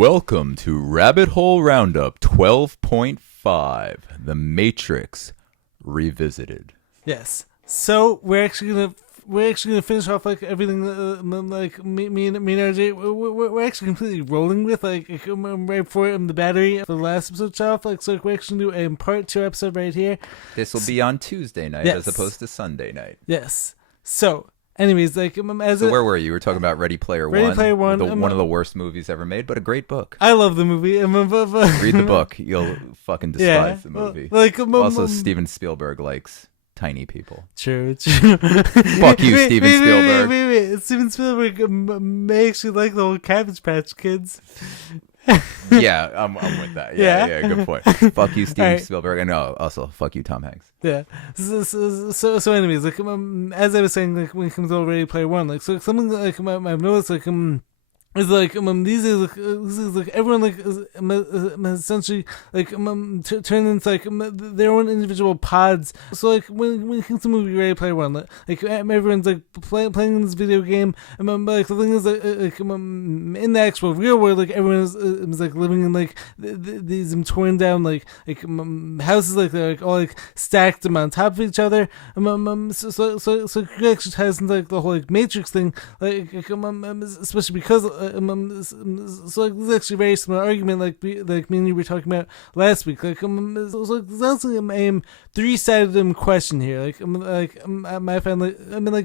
Welcome to Rabbit Hole Roundup 12.5, The Matrix Revisited. Yes. So we're actually gonna finish off like everything like me and RJ. We're actually completely rolling with right before the battery for the last episode shut off. So we're actually gonna do a part 2 episode right here. This will be on Tuesday night as opposed to Sunday night. Yes. So. Anyways, where were you? You were talking about Ready Player One. Ready Player One, one of the worst movies ever made, but a great book. I love the movie. Read the book. You'll fucking despise the movie. Also, Steven Spielberg likes tiny people. True. Fuck you, Steven Spielberg. Wait. Steven Spielberg may actually like the whole Cabbage Patch Kids. Yeah, I'm with that. Yeah, good point. Fuck you, Steven Spielberg, and also fuck you, Tom Hanks. Yeah. So anyways, as I was saying, when it comes to Ready Player One, so something I've noticed, it's these days, everyone is essentially turned into their own individual pods. So when it comes to movie Ready Player One, everyone's playing this video game. The thing is in the actual real world, everyone is living in these torn down houses they're all stacked them on top of each other. So it actually ties into the whole Matrix thing, especially because. So this is actually a very similar argument me and you were talking about last week. There's also a three-sided question here. My family.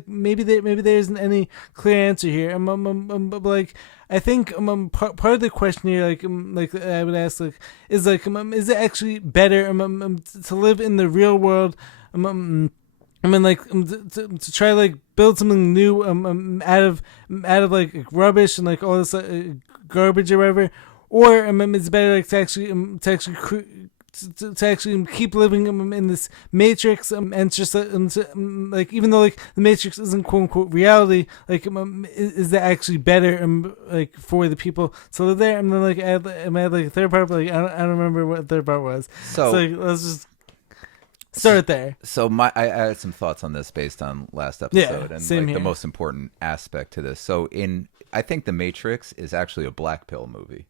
Maybe there isn't any clear answer here. But I think part of the question here, I would ask, is it actually better to live in the real world? To try build something new out of rubbish and all this garbage or whatever, or it's better to actually keep living in this matrix and just even though the matrix isn't quote unquote reality, is that actually better for the people to live there? And then add a third part, but I don't remember what the third part was. So let's just start there. So I had some thoughts on this based on last episode, and the most important aspect to this. So I think The Matrix is actually a black pill movie,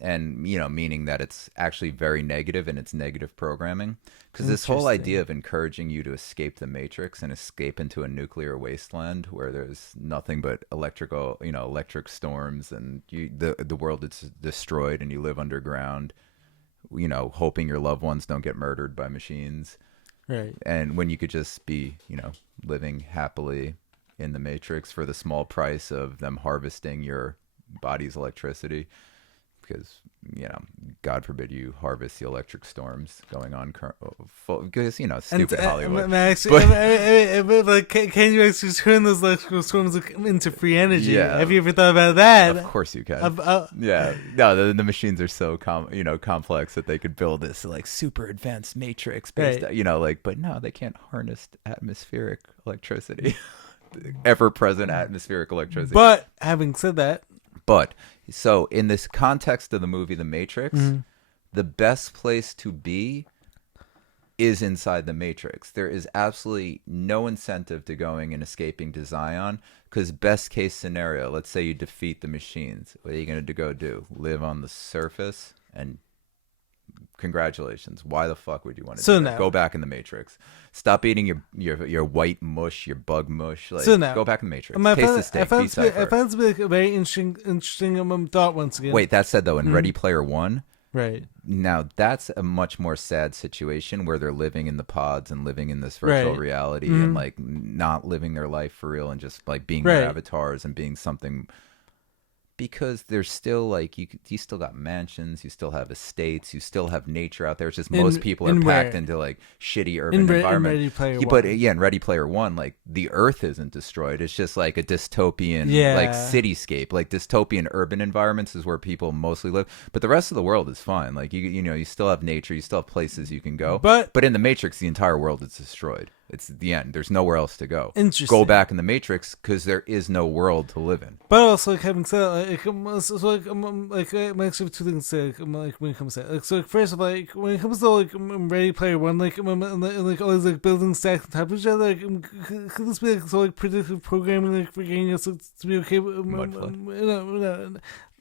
and meaning that it's actually very negative in its negative programming. Because this whole idea of encouraging you to escape the Matrix and escape into a nuclear wasteland where there's nothing but electric storms, and the world is destroyed, and you live underground, hoping your loved ones don't get murdered by machines. Right. And when you could just be, living happily in the Matrix for the small price of them harvesting your body's electricity, because, God forbid you harvest the electric storms going on because, stupid Hollywood. Can you actually turn those electrical storms into free energy? Yeah. Have you ever thought about that? Of course you can. Yeah. No, the machines are so complex that they could build this super advanced matrix based, but no, they can't harness atmospheric electricity. Ever present atmospheric electricity. But having said that, so in this context of the movie The Matrix, the best place to be is inside the Matrix. There is absolutely no incentive to going and escaping to Zion, because best case scenario, let's say you defeat the machines. What are you going to go do? Live on the surface? And congratulations. Why the fuck would you want to do that? Go back in the Matrix. Stop eating your white mush, your bug mush. Go back in the Matrix. Taste the steak. I found it a very interesting thought once again. Wait, that said though, in Ready Player One, right now that's a much more sad situation where they're living in the pods and living in this virtual reality and not living their life for real and just being their avatars and being something. Because there's still you still got mansions, you still have estates, you still have nature out there. It's just most people are packed into shitty urban environment. In Ready Player One, the Earth isn't destroyed. It's just a dystopian cityscape, dystopian urban environments is where people mostly live. But the rest of the world is fine. You still have nature, you still have places you can go. But in the Matrix, the entire world is destroyed. It's the end. There's nowhere else to go. Interesting. Go back in the Matrix because there is no world to live in. But also, having said that, I actually have two things to say. When it comes to that, first of all, when it comes to Ready Player One, all these buildings stacked on top of each other, could this be predictive programming for getting us to be okay?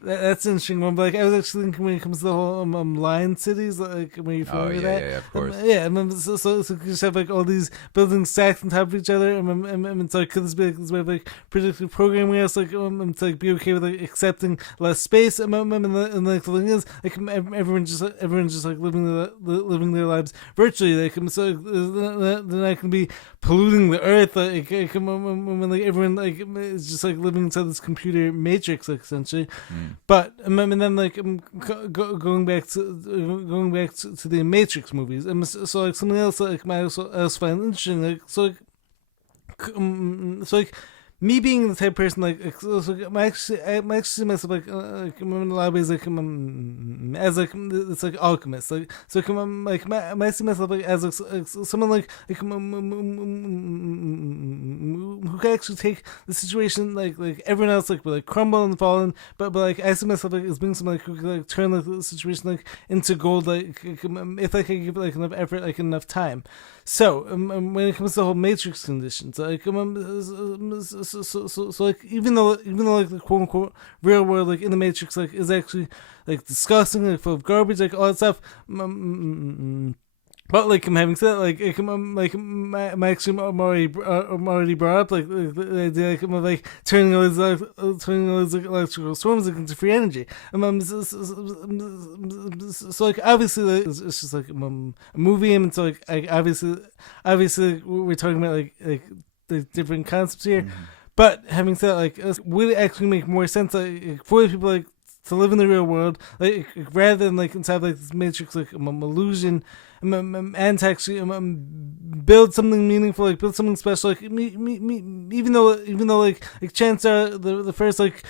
That's an interesting one. But like, I was actually thinking when it comes to the whole Lion cities, like, when you're familiar with that, yeah, of course. yeah, and then so you just have like all these buildings stacked on top of each other, and so could this be like this way of like predictive programming where it's like to like be okay with like accepting less space, and like the thing is like everyone's just like living their lives virtually, like so they're not gonna be polluting the earth, like when like everyone like is just like living inside this computer matrix, like essentially. But and then like going back to the Matrix movies, and so like something else like I also find interesting, like so like me being the type of person so I actually see myself in a lot of ways like as like it's like alchemist, like so like I see myself like as like someone like who can actually take the situation like everyone else like will like crumble and fall in, but like I see myself like as being someone like who can like turn like the situation like into gold, like if like I give it like enough effort, like enough time. So when it comes to the whole matrix conditions, like so like even though like the quote unquote real world like in the matrix like is actually like disgusting, like full of garbage, like all that stuff. But like I'm having said I'm actually I'm already brought up like the idea like I'm like turning all these like electrical storms like, into free energy. So like obviously like, it's just like a movie, and so like obviously we're talking about like the different concepts here. But having said like would it actually make more sense like for people like to live in the real world, like rather than like inside like this matrix like illusion, and to actually build something meaningful, like build something special, like even though like chances are the first like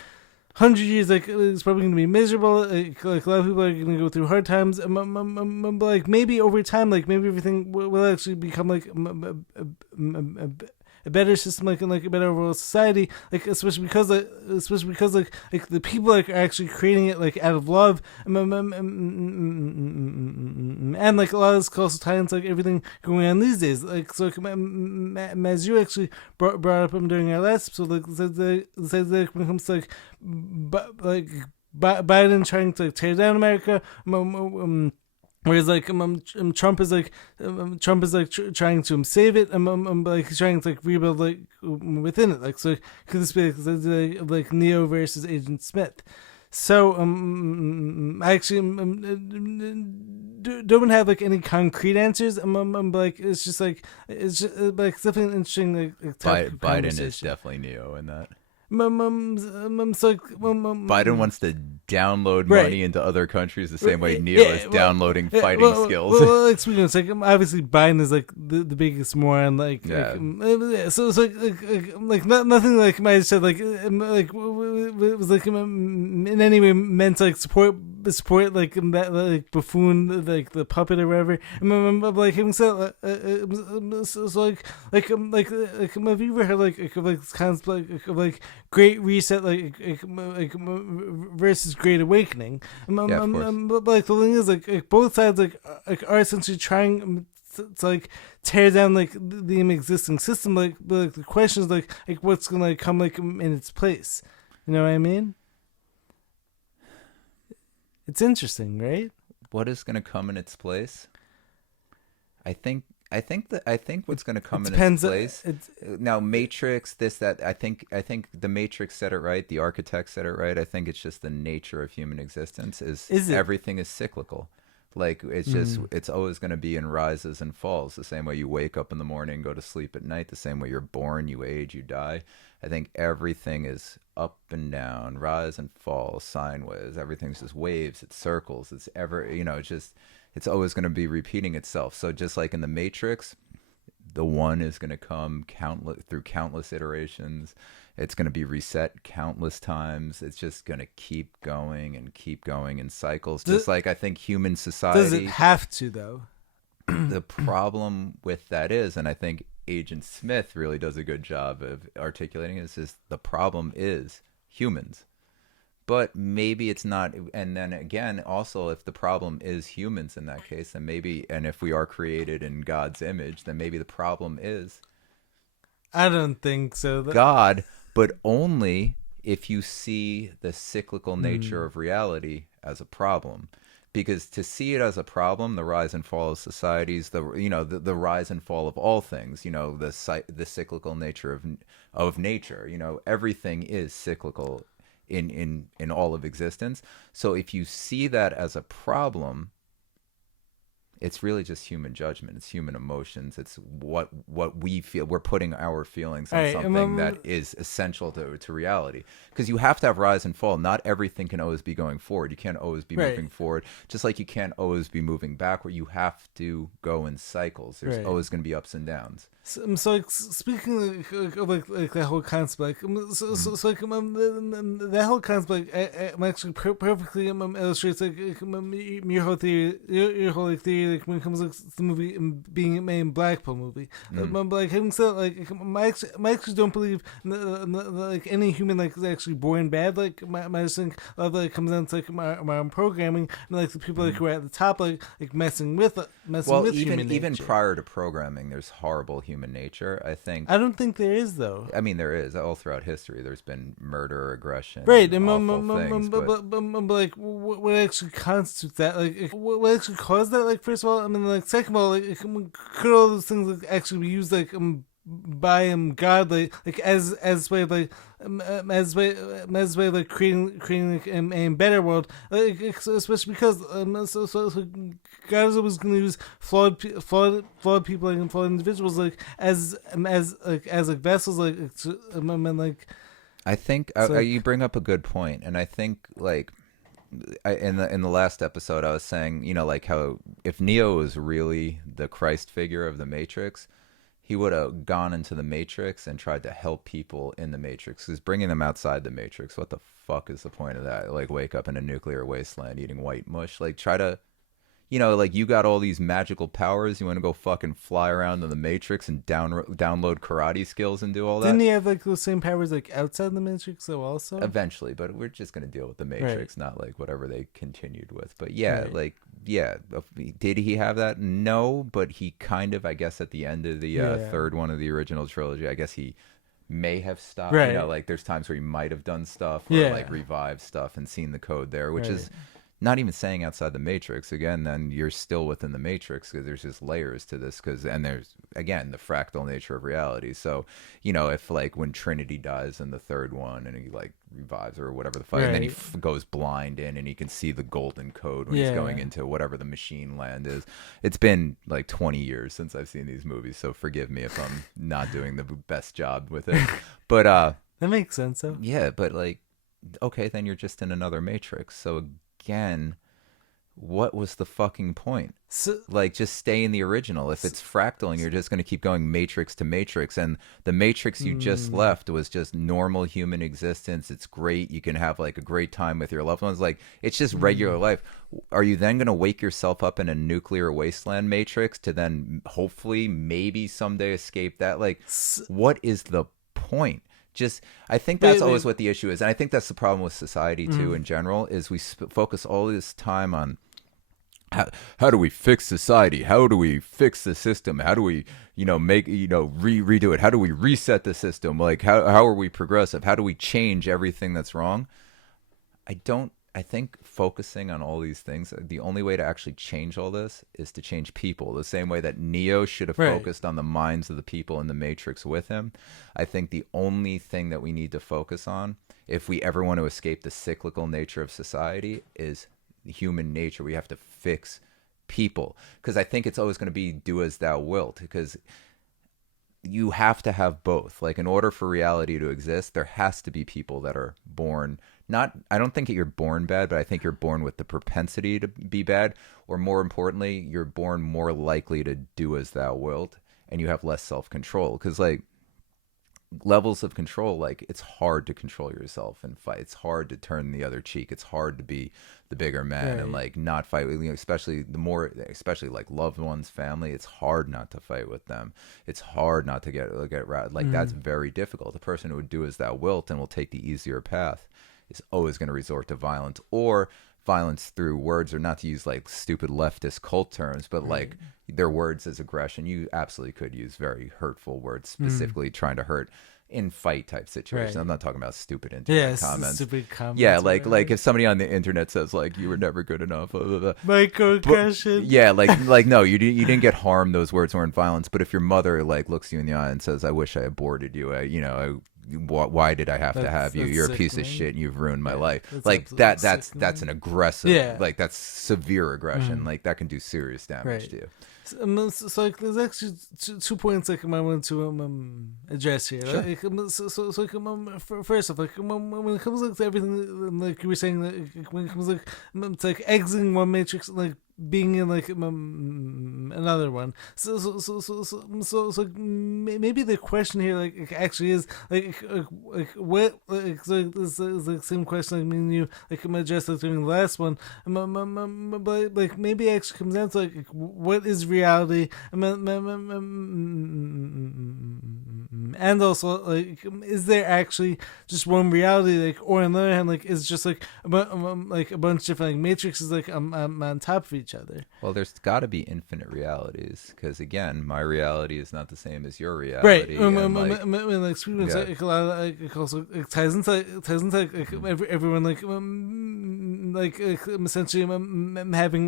100 years like it's probably gonna be miserable, like a lot of people are gonna go through hard times, but like maybe over time like maybe everything will actually become like a better system, like in like a better overall society, like especially because like the people like are actually creating it like out of love, and like a lot of this also ties into like everything going on these days, like so like, as you actually brought up during our last episode, like when it comes to like Biden trying to like tear down America. Whereas like Trump is like trying to save it, like he's trying to like rebuild like within it, like so could this be like Neo versus Agent Smith? So I actually don't have like any concrete answers. Like it's just like it's definitely an interesting like topic of Biden is definitely Neo in that. Biden wants to download Right. money into other countries the same way Neo is downloading fighting skills. Well, like speaking, it's like obviously Biden is like the biggest moron. Like, so it's like nothing like Maya said like it was like in any way meant to like support like that like buffoon, like the puppet or whatever. Like having said so like have you ever heard like this concept of like Great Reset, like versus Great Awakening? But like the thing is, like both sides like are essentially trying to like tear down like the existing system. Like, but like the question is like what's gonna like come like in its place. You know what I mean? It's interesting, right? What is gonna come in its place? I think what's going to come in its place. Now, Matrix, this, that. I think the Matrix said it right. The architect said it right. I think it's just the nature of human existence is everything is cyclical. Like it's just it's always going to be in rises and falls. The same way you wake up in the morning, go to sleep at night. The same way you're born, you age, you die. I think everything is up and down, rise and fall, sine waves. Everything's just waves. It's circles. It's ever it's always going to be repeating itself. So just like in the Matrix, the one is going to come through countless iterations. It's going to be reset countless times. It's just going to keep going in cycles. Just like I think human society. Does it have to though? The problem with that is, and I think Agent Smith really does a good job of articulating it, is the problem is humans. But maybe it's not. And then again, also, if the problem is humans in that case, then maybe, and if we are created in God's image, then maybe the problem is I don't think so. God, but only if you see the cyclical nature of reality as a problem. Because to see it as a problem, the rise and fall of societies, the rise and fall of all things, the cyclical nature of nature, everything is cyclical in all of existence. So if you see that as a problem, it's really just human judgment. It's human emotions. It's what we feel. We're putting our feelings on something that is essential to reality. Because you have to have rise and fall. Not everything can always be going forward. You can't always be moving forward. Just like you can't always be moving backward. You have to go in cycles. There's always going to be ups and downs. So like speaking like that whole concept, like that whole concept, like actually perfectly illustrates like your whole theory, your whole like theory, like when it comes to the movie being made in Blackpool movie. But like having said, like I actually don't believe like any human like is actually born bad. Like my think of like comes down to like my own programming and like the people like who are at the top like messing with human nature. Even prior to programming, there's horrible human nature. I don't think there is, though. I mean, there is all throughout history. There's been murder, aggression, right? But like, what actually constitutes that? Like, what actually caused that? Like, first of all, I mean, like, second of all, like, could all those things like, actually be used like by God, like as way of like as way of like creating like, a better world, like especially because so God is always going to use flawed people like, and flawed individuals like as vessels like I think you bring up a good point, and I think like in the last episode I was saying, like how if Neo was really the Christ figure of the Matrix, he would have gone into the Matrix and tried to help people in the Matrix. Because bringing them outside the Matrix, what the fuck is the point of that? Like, wake up in a nuclear wasteland eating white mush? Like, try to, like, you got all these magical powers. You want to go fucking fly around in the Matrix and download karate skills and do all that? Didn't he have, like, those same powers, like, outside the Matrix, though, also? Eventually, but we're just going to deal with the Matrix, not, like, whatever they continued with. But, yeah, did he have that? No, but he kind of, I guess, at the end of the third one of the original trilogy, I guess he may have stopped. Like, there's times where he might have done stuff or, like, revived stuff and seen the code there, which is not even saying outside the Matrix. Again, then you're still within the Matrix because there's just layers to this. And there's, again, the fractal nature of reality. So, if like when Trinity dies in the third one and he like revives or whatever the fuck, and then he goes blind in and he can see the golden code when he's going into whatever the machine land is. It's been like 20 years since I've seen these movies, so forgive me if I'm not doing the best job with it. But that makes sense, though. Yeah, but like, okay, then you're just in another Matrix. So again, what was the fucking point? Like, just stay in the original. If it's fractal and you're just going to keep going matrix to matrix, and the matrix you just left was just normal human existence, it's great, you can have like a great time with your loved ones, like it's just regular life. Are you then going to wake yourself up in a nuclear wasteland matrix to then hopefully maybe someday escape that? Like, what is the point? I think that's always what the issue is, and I think that's the problem with society too in general, is we focus all this time on how do we fix society, how do we fix the system, how do we make redo it, how do we reset the system, like how are we progressive, how do we change everything that's wrong. I think focusing on all these things, the only way to actually change all this is to change people. The same way that Neo should have focused on the minds of the people in the Matrix with him. I think the only thing that we need to focus on, if we ever want to escape the cyclical nature of society, is human nature. We have to fix people. Because I think it's always going to be do as thou wilt. Because you have to have both. Like, in order for reality to exist, there has to be people that are born I don't think that you're born bad, but I think you're born with the propensity to be bad, or more importantly, you're born more likely to do as thou wilt, and you have less self-control. Because like, levels of control, like, it's hard to control yourself and fight. It's hard to turn the other cheek. It's hard to be the bigger man and like not fight with, especially like loved ones, family. It's hard not to fight with them. It's hard not to get like that's very difficult. The person who would do as thou wilt and will take the easier path is always going to resort to violence, or violence through words, or not to use like stupid leftist cult terms, but like their words as aggression. You absolutely could use very hurtful words, specifically trying to hurt in fight type situations. Right. I'm not talking about stupid internet comments. Stupid comments. Yeah, like if somebody on the internet says like you were never good enough, blah, blah, blah. Microaggression. Yeah, like no, you didn't get harmed. Those words weren't violence. But if your mother like looks you in the eye and says, "I wish I aborted you," why did I have to have you? You're a piece of shit and you've ruined my life. Like that's an aggressive, like that's severe aggression. Like that can do serious damage to you. So like, there's actually two points like I want to address here. Sure. First off, like when it comes like to everything, like you were saying, like when it comes like it's like exiting one matrix, like being in like another one. So maybe the question here like actually is like what like this is like same question like me and you like I'm addressed like during the last one, but like maybe it actually comes down to like what is reality, and also like is there actually just one reality, like, or on the other hand like is just like a bunch of different like matrices like on top of each other. Well, there's got to be infinite realities because again, my reality is not the same as your reality. Right. Like Sweden, like a lot of it also ties into like everyone like essentially having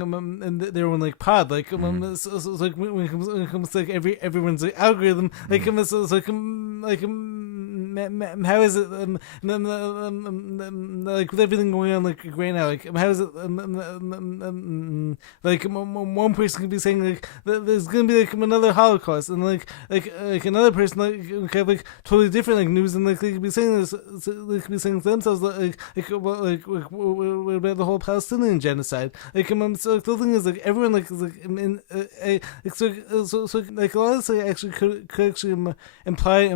their own like pod like so like when it comes to like everyone's like algorithm like so it's like how is it like with everything going on like right now like how is it like one person can be saying like there's gonna be like another Holocaust and like another person like have like totally different like news and like they could be saying this, they could be saying to themselves like what about the whole Palestinian genocide like so the thing is like everyone like is like in so like a lot of this like, actually could actually imply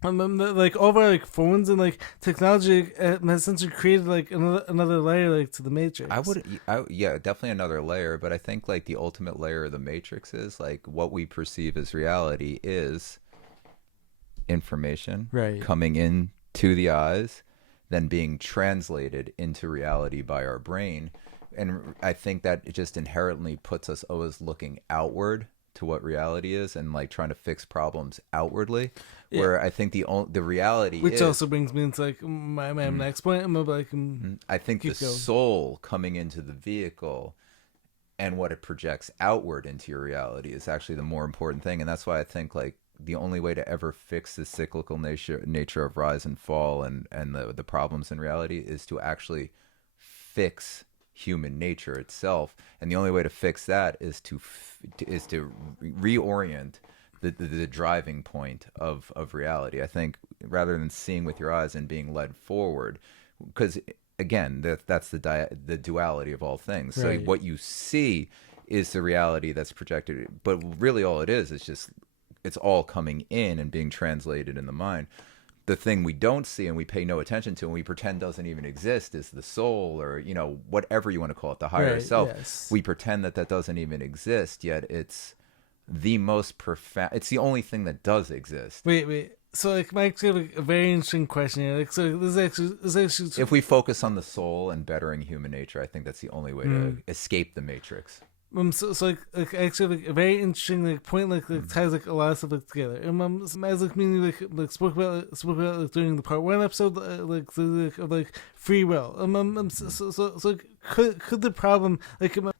like all of our like phones and like technology has essentially created like another layer like to the matrix. Yeah, definitely another layer, but I think like the ultimate layer of the matrix is like what we perceive as reality is information coming in to the eyes, then being translated into reality by our brain. And I think that it just inherently puts us always looking outward to what reality is and like trying to fix problems outwardly. Yeah. Where I think the reality which also brings me into like my next point. I'm like, I think the soul coming into the vehicle and what it projects outward into your reality is actually the more important thing, and that's why I think like the only way to ever fix the cyclical nature of rise and fall and the problems in reality is to actually fix human nature itself, and the only way to fix that is to reorient the driving point of reality. I think rather than seeing with your eyes and being led forward, because again that's the duality of all things. Right. So what you see is the reality that's projected, but really all it is just it's all coming in and being translated in the mind. The thing we don't see and we pay no attention to and we pretend doesn't even exist is the soul, or whatever you want to call it, the higher self. Yes. We pretend that doesn't even exist, yet it's the most profound. It's the only thing that does exist. Wait. So like Mike's got a very interesting question here. Like so this actually if we focus on the soul and bettering human nature, I think that's the only way to escape the matrix. So like actually like a very interesting like point like ties like a lot of stuff like together. And as like meaning like spoke about like during the part 1 episode like free will. So like, could the problem like you're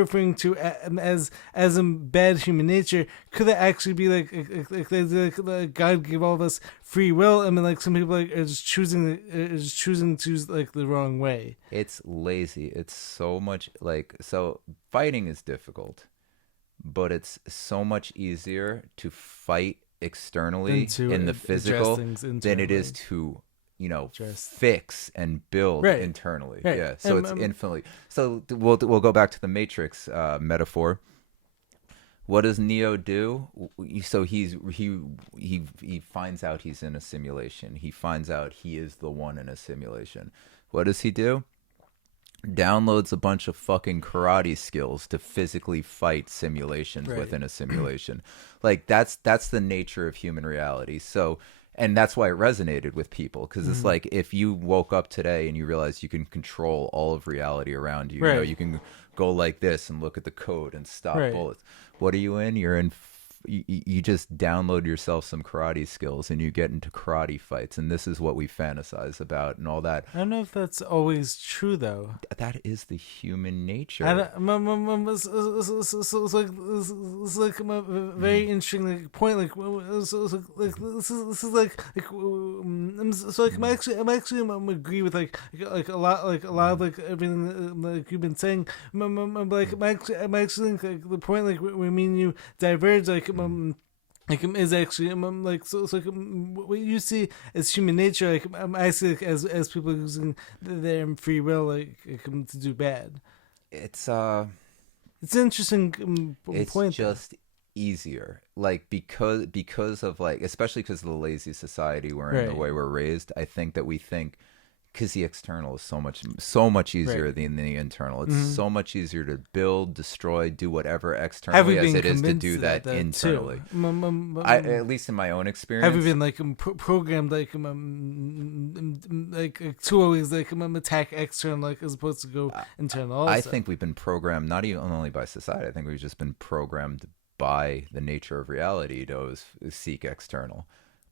referring to as bad human nature, could it actually be like God gave all of us free will? I mean like some people like are just choosing to choose like the wrong way. It's lazy. It's so much like, so fighting is difficult, but it's so much easier to fight externally in the physical than it is to fix and build internally. Right. Yeah. So it's infinitely. So we'll go back to the Matrix metaphor. What does Neo do? So he finds out he's in a simulation. He finds out he is the one in a simulation. What does he do? Downloads a bunch of fucking karate skills to physically fight simulations within a simulation. Like that's the nature of human reality. So, and that's why it resonated with people, because it's like if you woke up today and you realize you can control all of reality around you, you can go like this and look at the code and stop bullets. What are you in? You're in you just download yourself some karate skills and you get into karate fights, and this is what we fantasize about and all that. I don't know if that's always true though. That is the human nature. It's like a very interesting like point. Like, this is I'm actually agree with like a lot of like everything like you've been saying. I'm actually think like the point like where me and you diverge is actually like what you see as human nature I see like, as people using their free will to do bad. It's It's an interesting it's point. just easier, like because of like, especially because of the lazy society we're in, the way we're raised. I think that we think, because the external is so much easier than the internal. It's so much easier to build, destroy, do whatever externally as it is to do that internally. At least in my own experience, have you been like programmed to always attack external as opposed to go internal? Also. I think we've been programmed not even only by society. I think we've just been programmed by the nature of reality to seek external.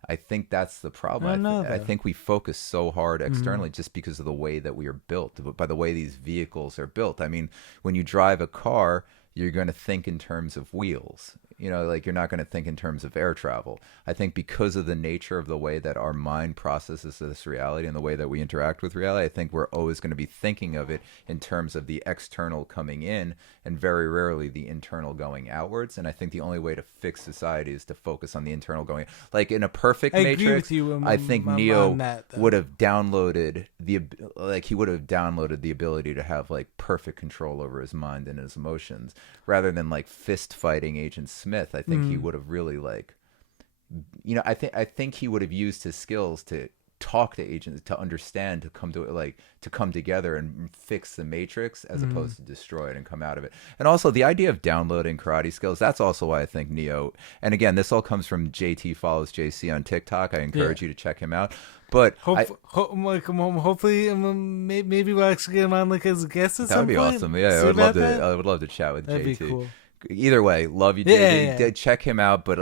I think that's the problem. I think we focus so hard externally just because of the way that we are built, by the way these vehicles are built. I mean, when you drive a car, you're going to think in terms of wheels. Like you're not going to think in terms of air travel. I think because of the nature of the way that our mind processes this reality and the way that we interact with reality, I think we're always going to be thinking of it in terms of the external coming in and very rarely the internal going outwards. And I think the only way to fix society is to focus on the internal going. Like in a perfect matrix, I think Neo would have downloaded the ability to have like perfect control over his mind and his emotions, rather than like fist fighting Agent Smith. I think he would have really I think he would have used his skills to talk to agents, to understand, to come together and fix the matrix, as opposed to destroy it and come out of it. And also the idea of downloading karate skills, that's also why I think Neo, and again, this all comes from JT Follows JC on TikTok. I encourage you to check him out. But hopefully, maybe we'll actually get him on as a guest at some point. That would be awesome. Yeah, I would love to chat with That'd JT. Be cool. Either way, love you, JT. Yeah. Check him out. But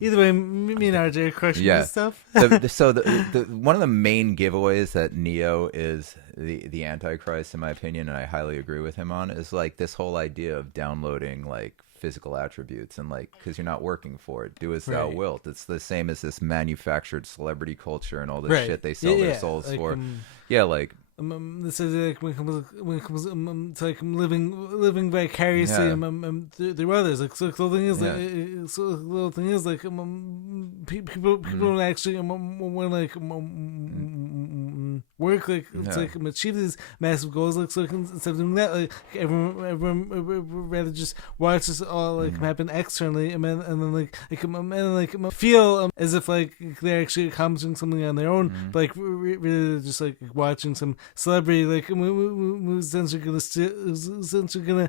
either way, me and RJ are crushing this stuff. So the one of the main giveaways that Neo is the Antichrist, in my opinion, and I highly agree with him on, is like this whole idea of downloading like physical attributes and like, because you're not working for it, do as thou wilt. It's the same as this manufactured celebrity culture and all this shit they sell their souls for. This is like when it comes to like living vicariously through others. Like so, the thing is, people don't actually want to like work to like achieve these massive goals. Like so, instead of doing that, like everyone would rather just watch this all like happen externally, and then feel as if like they're actually accomplishing something on their own, but like really just like watching some celebrity like who's essentially gonna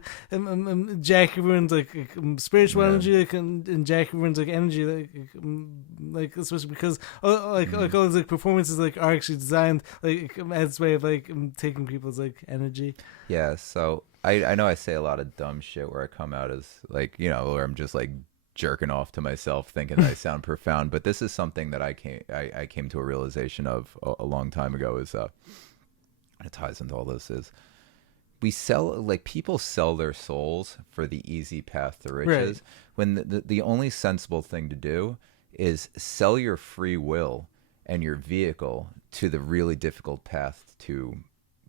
jack everyone's like spiritual energy, like and jack everyone's like energy, like especially because all these like performances like are actually designed like as a way of like taking people's like energy. Yeah, so I know I say a lot of dumb shit where I come out as like, where I'm just like jerking off to myself thinking that I sound profound, but this is something that I came to a realization of a long time ago. Is it ties into all this, is people sell their souls for the easy path to riches, when the only sensible thing to do is sell your free will and your vehicle to the really difficult path to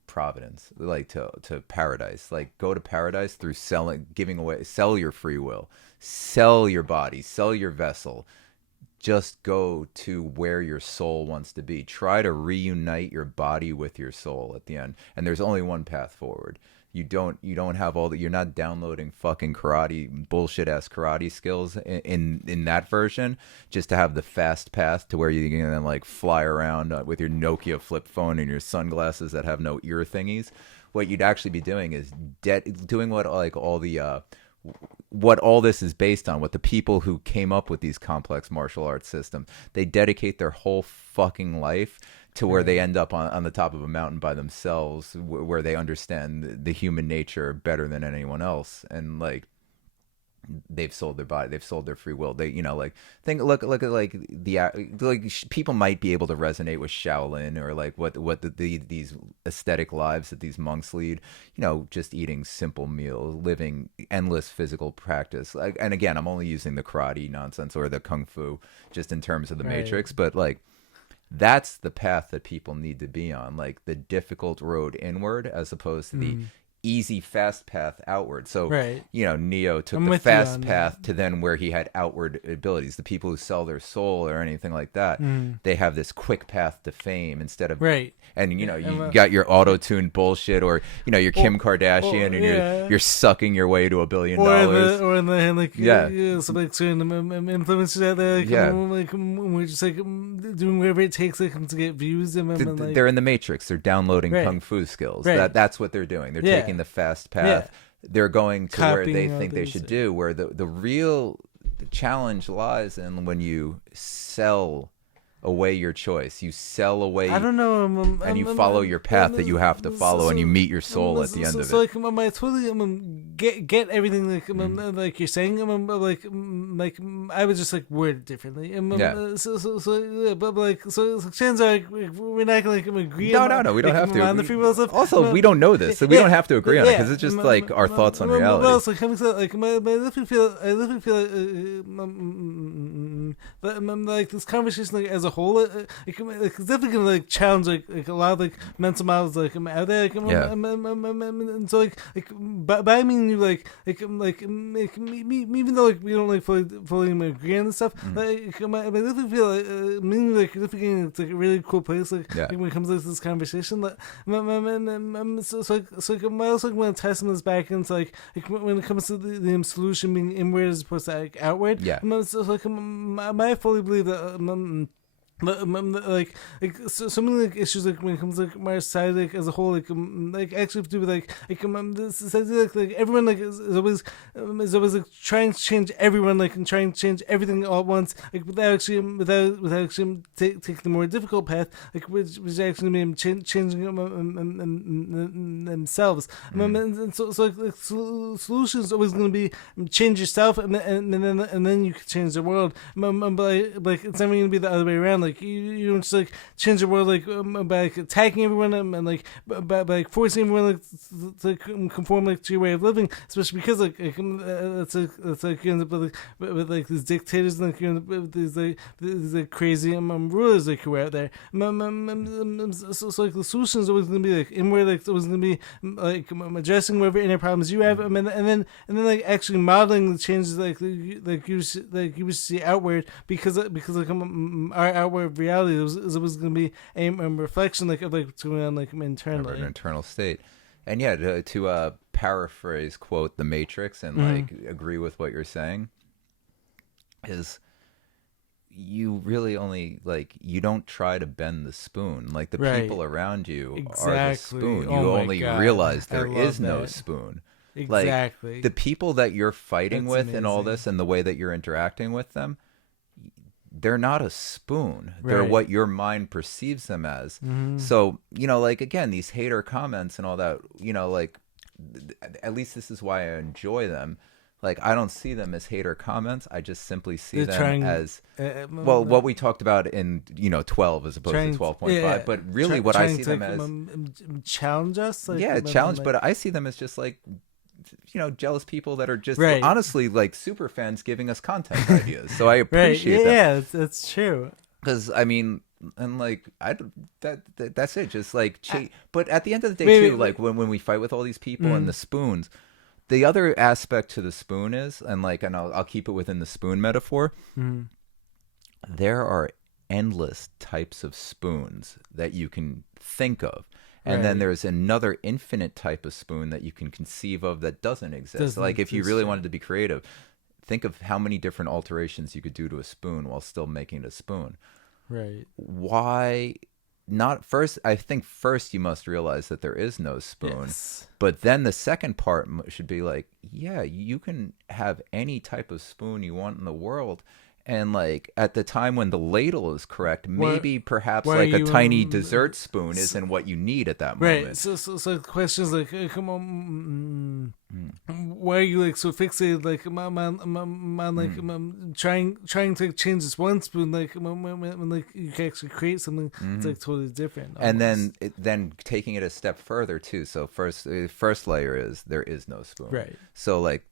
providence, like to paradise. Like go to paradise through sell your free will, sell your body, sell your vessel. Just go to where your soul wants to be. Try to reunite your body with your soul at the end. And there's only one path forward. You don't have all that. You're not downloading fucking bullshit ass karate skills in that version just to have the fast path to where you can then like fly around with your Nokia flip phone and your sunglasses that have no ear thingies. What you'd actually be doing is doing what like all the what all this is based on, what the people who came up with these complex martial arts systems, they dedicate their whole fucking life to where they end up on the top of a mountain by themselves, where they understand the human nature better than anyone else. And like, they've sold their body, they've sold their free will. They, like, look at like people might be able to resonate with Shaolin, or like what these aesthetic lives that these monks lead, just eating simple meals, living endless physical practice. Like, and again, I'm only using the karate nonsense or the kung fu just in terms of the Matrix, but like, that's the path that people need to be on, like the difficult road inward as opposed to the easy fast path outward. So Neo took the fast path to then where he had outward abilities. The people who sell their soul or anything like that, they have this quick path to fame instead of and you got your auto-tuned bullshit, or your Kim Kardashian, and you're sucking your way to $1 billion, or in the hand, like some like certain influencers out there, like we're just like doing whatever it takes like to get views, and like, they're in the Matrix. They're downloading kung fu skills. That's what they're doing. They're taking the fast path. They're going to where they think they should do, where the real challenge lies in when you sell away your choice. You sell away, I don't know, and you follow your path that you have to follow, and you meet your soul at the end of it. So like, I totally get everything like like you're saying, like I would just like word it differently. So chances are we're not gonna like agree. No, we don't have to. On the free will stuff. Also, we don't know this, so we don't have to agree on it, because it's just like our thoughts on reality. But also, like I literally feel like this conversation, like as a whole, it's definitely gonna like challenge like a lot of like mental models like out there, and so like by I mean you like even though like we don't like fully agree on this stuff, like I definitely feel like like getting it's like a really cool place like when it comes to this conversation. Like, so I also want to tie some of this back into like when it comes to the solution being inward as opposed to like outward. So like I fully believe that like so many like issues like when it comes to like my society like as a whole like actually have to do with like this society, like everyone like is always like trying to change everyone, like and trying to change everything all at once, like without actually taking the more difficult path, like which actually mean changing themselves. And so like solution is always going to be change yourself, and then you can change the world. But like it's never going to be the other way around. Like you don't just like change the world like by like attacking everyone and like by like forcing everyone like to conform like to your way of living, especially because like it's like you end up with like these dictators, and like you end up with these crazy rulers like who are out there. So like the solution is always going to be like inward, like it's always going to be like addressing whatever inner problems you have, and then like actually modeling the changes like you see outward, because like our outward reality is always going to be a reflection like of like what's going on like internally, an internal state. And to paraphrase quote the Matrix and like agree with what you're saying, is you really only like you don't try to bend the spoon. Like the people around you are the spoon. You only realize there is no spoon. Exactly. Like the people that you're fighting with and all this, and the way that you're interacting with them, they're not a spoon. They're what your mind perceives them as. So, like, again, these hater comments and all that, like, at least this is why I enjoy them. Like, I don't see them as hater comments. I just simply see them as, what we talked about in, 12 as opposed to 12.5. But really what I see them as... challenge us? Like, challenge, but I see them as just, like, jealous people that are just honestly like super fans giving us content ideas. So I appreciate that. Yeah, that's true. Because I mean, and like that's it. Just like, but at the end of the day, like when we fight with all these people and the spoons, the other aspect to the spoon is, and I'll keep it within the spoon metaphor. There are endless types of spoons that you can think of. And then there's another infinite type of spoon that you can conceive of that doesn't exist. Like if you really wanted to be creative, think of how many different alterations you could do to a spoon while still making it a spoon. Right. Why not? I think first you must realize that there is no spoon. Yes. But then the second part should be like, yeah, you can have any type of spoon you want in the world. And like at the time when the ladle is correct, maybe perhaps why like a you tiny dessert spoon isn't what you need at that right? moment. So the question is like, come on, why are you like so fixated like like trying to like, change this one spoon like when like you can actually create something that's like totally different. And Almost. then taking it a step further too. So first layer is there is no spoon. Right. So like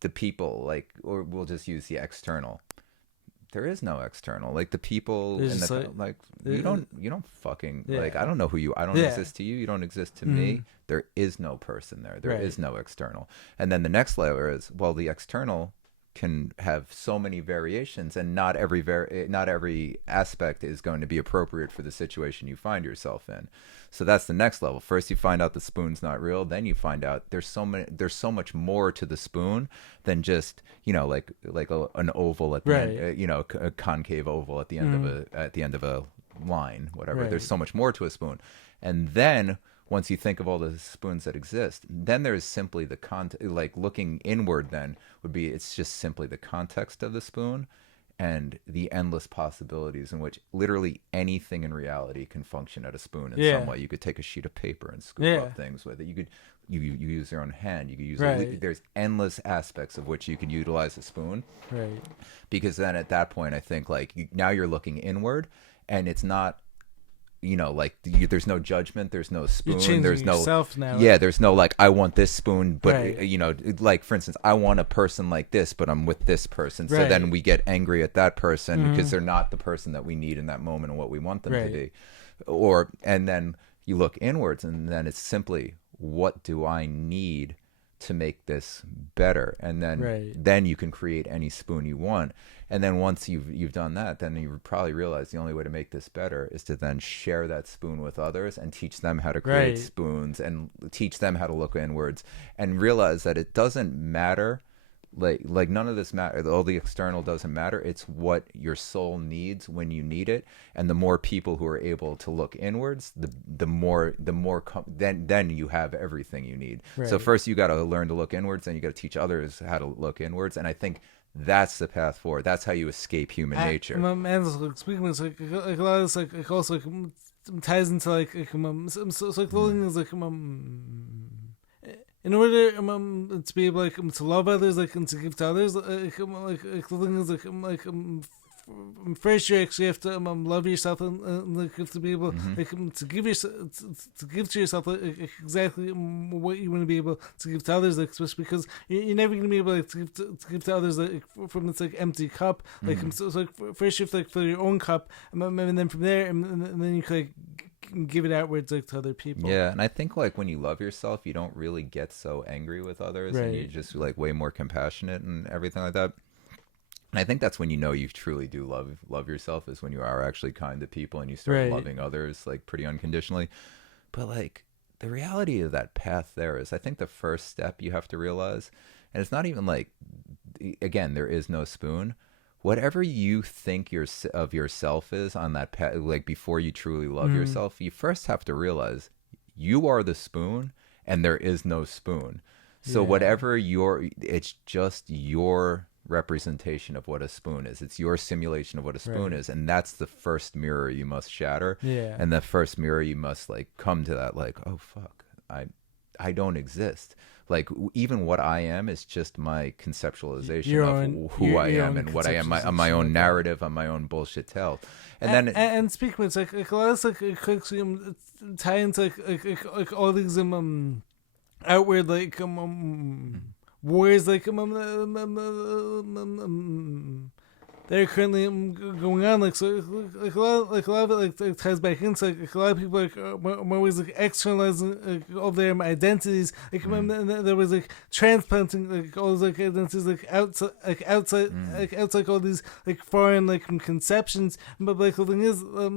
the people like, or we'll just use the external. There is no external. Like the people in the like you don't fucking like I don't know who you. I don't exist to you. You don't exist to me. There is no person there. There is no external. And then the next layer is, well, the external can have so many variations, and not every aspect is going to be appropriate for the situation you find yourself in. So that's the next level. First you find out the spoon's not real, then you find out there's so much more to the spoon than just, like an oval at the end, a concave oval at the end of a line, whatever. There's so much more to a spoon. And then once you think of all the spoons that exist, then there's simply the like looking inward then would be, it's just simply the context of the spoon and the endless possibilities in which literally anything in reality can function at a spoon in some way. You could take a sheet of paper and scoop up things with it. You could you use your own hand. You could use there's endless aspects of which you could utilize a spoon. Right. Because then at that point, I think like now you're looking inward, and it's not, there's no judgment, there's no spoon, there's no yourself now. Yeah, there's no like I want this spoon, but like for instance, I want a person like this, but I'm with this person. So then we get angry at that person because they're not the person that we need in that moment and what we want them to be. And then you look inwards, and then it's simply, what do I need to make this better? And then you can create any spoon you want. And then once you've done that, then you probably realize the only way to make this better is to then share that spoon with others and teach them how to create spoons and teach them how to look inwards and realize that it doesn't matter. Like none of this matter. All the external doesn't matter. It's what your soul needs when you need it. And the more people who are able to look inwards, then you have everything you need. So first you got to learn to look inwards, then you got to teach others how to look inwards. And I think that's the path forward. That's how you escape human nature. And speaking of like a lot of this like also like ties into like so like the thing is like in order to be able to love others and to give to others the thing is first you actually have to love yourself and you have to be able to give to yourself exactly what you want to be able to give to others, especially because you're never going to be able to give to others from this empty cup. So first you have to fill your own cup, and then from there and then you can give it outwards to other people. Yeah, and I think when you love yourself, you don't really get so angry with others, and you're just way more compassionate and everything like that. And I think that's when you truly do love yourself, is when you are actually kind to people and you start loving others pretty unconditionally. But the reality of that path there is, I think the first step you have to realize, and it's not even again, there is no spoon. Whatever you think of yourself is on that path, before you truly love yourself, you first have to realize you are the spoon and there is no spoon. So whatever it's just your representation of what a spoon is. It's your simulation of what a spoon is, and that's the first mirror you must shatter. And the first mirror you must come to that oh fuck, I don't exist. Even what I am is just my conceptualization of who I am and what I am. My own narrative, on my own bullshit tell. And speaking of it's a lot of tie into all these outward wars they're currently going on so a lot of it ties back into a lot of people are always externalizing all their identities there was transplanting all those identities outside all these foreign conceptions, but the thing is the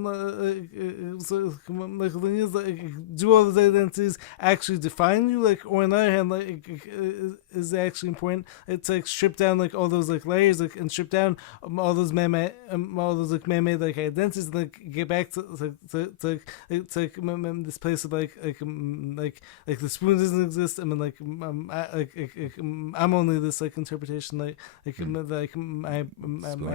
thing is do all those identities actually define you, or on the other hand is actually important. It's strip down all those layers and strip down all those man-made like man-made like identities, like get back to this place of like the spoon doesn't exist. I mean, like I'm only this like interpretation, spoon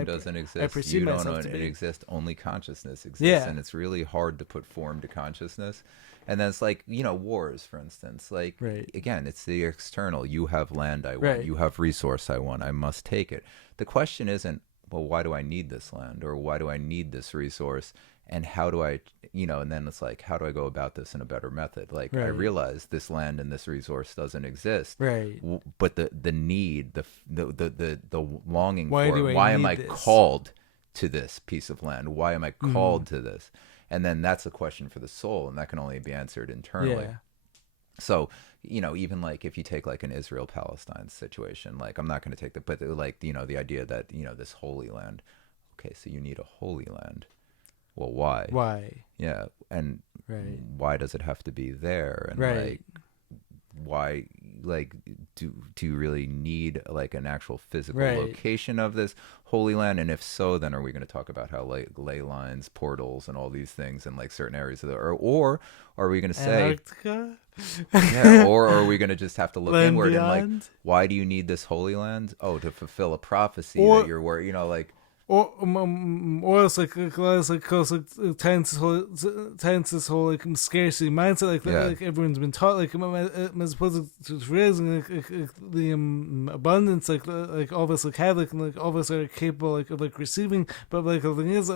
doesn't exist. I perceive You don't myself know to it be. exists. Only consciousness exists, Yeah. and it's really hard to put form to consciousness. And then it's like, wars, for instance. Like, Right. again, it's the external. You have land, I want. Right. You have resource, I want. I must take it. The question isn't, well, why do I need this land, or why do I need this resource, and how do I, and then it's like, how do I go about this in a better method? Like, I Right. realize this land and this resource doesn't exist, Right. but the need, the longing Why for do it, I why am need I this? called to this piece of land? Why am I called to this? And then that's a question for the soul, and that can only be answered internally. Yeah. So, even like if you take like an Israel-Palestine situation, like I'm not going to take but like, the idea that, this holy land. Okay, so you need a holy land. Well, why? Why? Yeah. And Right. why does it have to be there? And Right. like, why, like, do you really need like an actual physical Right. location of this holy land? And if so, then are we going to talk about how like ley lines, portals, and all these things in like certain areas of or are we going to say, Antarctica? yeah, or are we going to just have to look Land inward and beyond? like, why do you need this holy land? Oh, to fulfill a prophecy Or- that you're worried, like, Or it's like cause like times this whole like scarcity mindset like everyone's been taught as opposed to realizing the abundance like all of us like have like all of us are capable of receiving, but like the thing is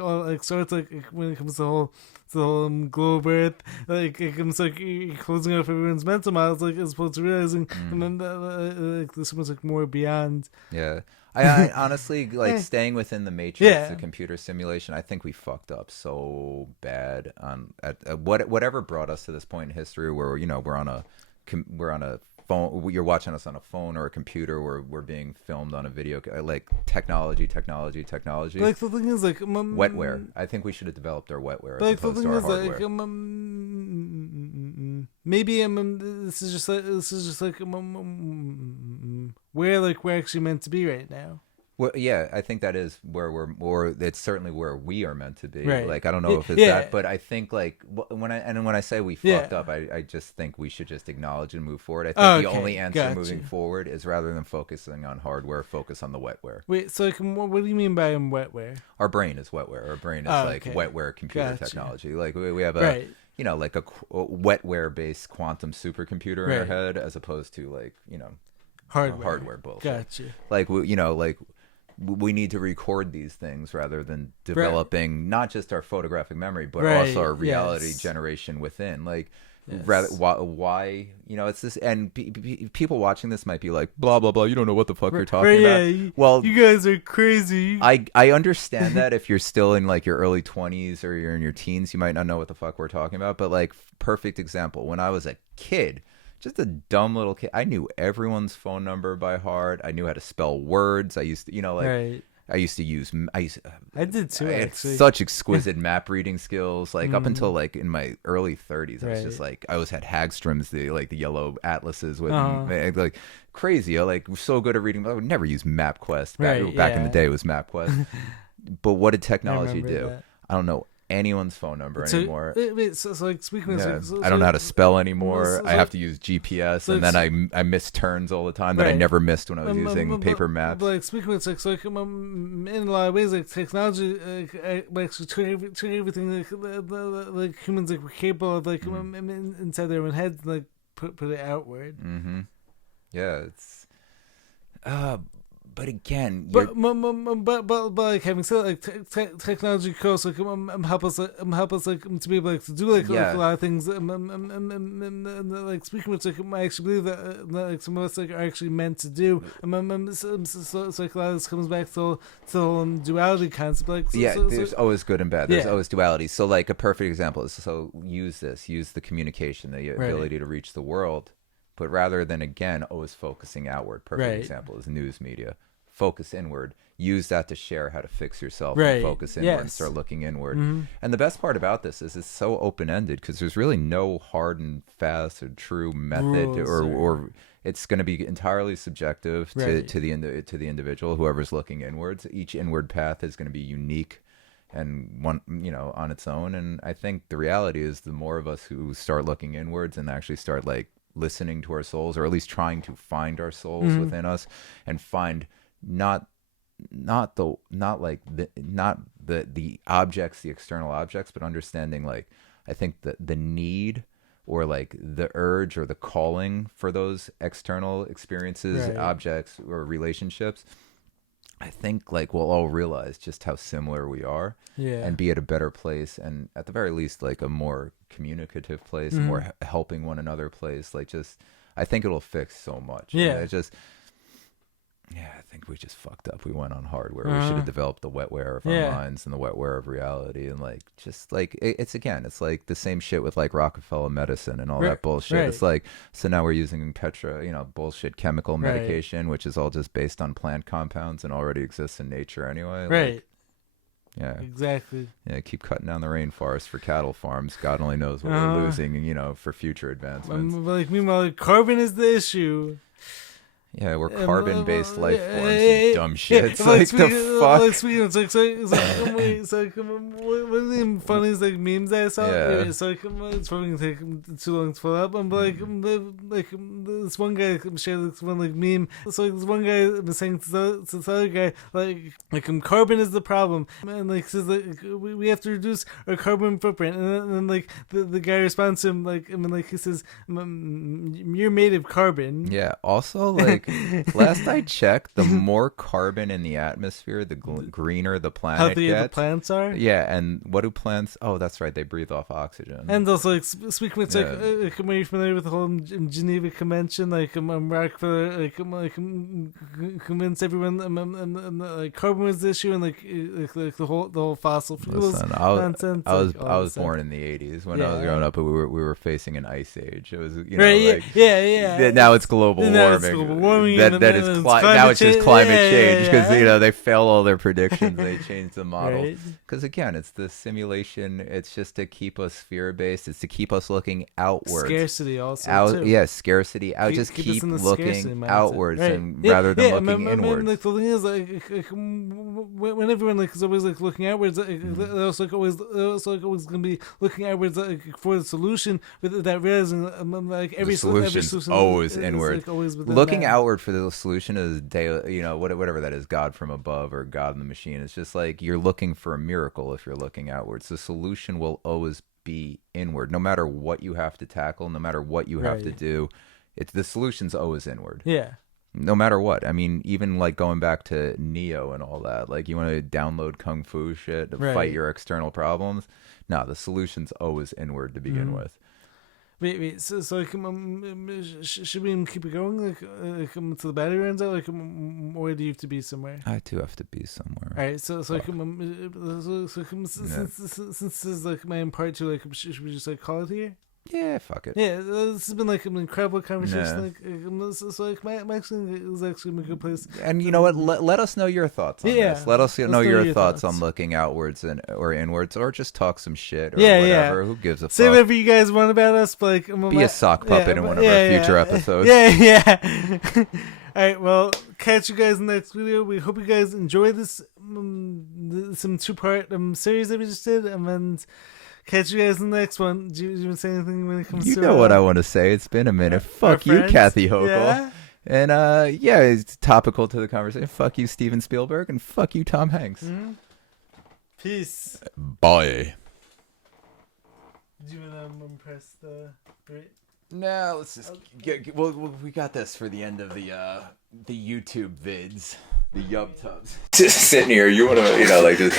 all starts when it comes to the whole globe earth, like it comes like you're closing off everyone's mental models as opposed to realizing and then there's so much more beyond. Yeah. I honestly like staying within the matrix, the computer simulation. I think we fucked up so bad on at whatever brought us to this point in history where we're on a phone. You're watching us on a phone or a computer. We're being filmed on a video. Like technology. Like the thing is like wetware. I think we should have developed our wetware as like the opposed thing to our is hardware. like maybe this is just like where like we're actually meant to be right now. Well, yeah, I think that is where or it's certainly where we are meant to be. Right. Like, I don't know if it's that, but I think like when I say we fucked up, I just think we should just acknowledge and move forward. I think the only answer moving forward is rather than focusing on hardware, focus on the wetware. Wait, so like, what do you mean by wetware? Our brain is wetware. Our brain is like wetware computer technology. Like we have a like a wetware based quantum supercomputer in our head as opposed to like hardware bullshit. Gotcha. Like we need to record these things rather than developing not just our photographic memory, but also our reality generation within. Like, rather, why it's this, and people watching this might be like, blah blah blah. You don't know what the fuck you're talking about. Well, you guys are crazy. I understand that if you're still in like your early 20s or you're in your teens, you might not know what the fuck we're talking about. But like, perfect example, when I was a kid. Just a dumb little kid. I knew everyone's phone number by heart. I knew how to spell words. I used to, I used to use. I did too. I had such exquisite map reading skills. Like up until like in my early 30s, I was just like I always had Hagstrom's the yellow atlases with like crazy. I like was so good at reading. I would never use MapQuest. Back in the day, it was MapQuest. But what did technology do? That. I don't know anyone's phone number anymore. So like speaking of, I don't know how to spell anymore. I have to use GPS, and then I miss turns all the time that I never missed when I was using paper maps. Like speaking of, in a lot of ways, like technology, like took everything like humans like were capable of, like inside their own heads, like put it outward. Mm-hmm. Yeah, it's. But again, but like having said like technology costs like help us like to be able like to do like a lot of things like speaking of like I actually believe that like some of us like are actually meant to do so like a lot of this comes back to duality concept like there's always good and bad, there's always duality. So like a perfect example is use the communication, the ability to reach the world, but rather than again always focusing outward. Perfect example is news media. focus inward. Use that to share how to fix yourself Right. and focus inward and start looking inward. And the best part about this is it's so open-ended because there's really no hard and fast or true method or it's going to be entirely subjective to the individual, whoever's looking inwards. Each inward path is going to be unique and one, on its own. And I think the reality is the more of us who start looking inwards and actually start like listening to our souls, or at least trying to find our souls within us and find not the objects, the external objects, but understanding, like, I think that the need or like the urge or the calling for those external experiences, objects or relationships, I think like we'll all realize just how similar we are and be at a better place, and at the very least like a more communicative place, a more helping one another place. Like, just, I think it'll fix so much. I think we just fucked up. We went on hardware. We should have developed the wetware of our minds and the wetware of reality. And like, just like, it's like the same shit with like Rockefeller medicine and all that bullshit. It's like, so now we're using bullshit chemical medication, which is all just based on plant compounds and already exists in nature anyway. Like, yeah, exactly. Yeah, keep cutting down the rainforest for cattle farms. God only knows what we're losing, for future advancements. Like, meanwhile, carbon is the issue. Yeah, we're carbon-based life forms, you dumb shit. It's like the fuck. Like, speaking of, it's like, one of the funniest like memes I saw. It's like, it's probably gonna take too long to pull up. I'm like this one guy shared this one like meme. So like, this one guy was saying to this other guy like carbon is the problem, and like says like we have to reduce our carbon footprint, and then like the guy responds to him like, he says, you're made of carbon. Yeah. Also, like, last I checked, the more carbon in the atmosphere, the greener the planet healthier gets. The plants are. Yeah, and what do plants? Oh, that's right, they breathe off oxygen. And also, like, speaking of, like, are you familiar with the whole Geneva Convention? Like, Rockefeller, convinced everyone, like, carbon was the issue, and like the whole fossil fuels nonsense. I was born in the '80s when I was growing up, but we were facing an ice age. It was, Now it's global warming. Now it's just climate change because they fail all their predictions. They change the model because again, it's the simulation. It's just to keep us fear based. It's to keep us looking outwards. Scarcity also. Yeah, scarcity. Just keep looking outwards and rather than looking inwards. Like, the thing is, like when everyone is always like looking outwards, they're also always going to be looking outwards for the solution, without realizing like every solution always inward. Like, always looking outward for the solution is whatever that is, God from above or God in the machine. It's just like you're looking for a miracle if you're looking outwards. The solution will always be inward, no matter what you have to tackle, no matter what you have to do. The solution's always inward. Yeah. No matter what. I mean, even like going back to Neo and all that, like you want to download kung fu shit to fight your external problems. No, the solution's always inward to begin with. Wait. So should we keep it going? Until the battery runs out? Or do you have to be somewhere? I do have to be somewhere. All right. So since this is like my part two, should we just call it here? Yeah, fuck it. Yeah, this has been like an incredible conversation. Max is actually a good place. And you know what? Let us know your thoughts on this. Let us know your thoughts on looking outwards or inwards, or just talk some shit or whatever. Who gives a fuck? Say whatever you guys want about us. But be a sock puppet in one of our future episodes. Yeah. All right. Well, catch you guys in the next video. We hope you guys enjoy this some 2-part series that we just did, and catch you guys in the next one. Do you want to say anything when it comes to You know what I want to say. It's been a minute. Fuck you, Kathy Hochul. Yeah? And it's topical to the conversation. Fuck you, Steven Spielberg, and fuck you, Tom Hanks. Mm-hmm. Peace. Bye. Do you want to press the rate? No, let's just we got this for the end of the YouTube vids. The yub tubs. Just sitting here, you want to, just...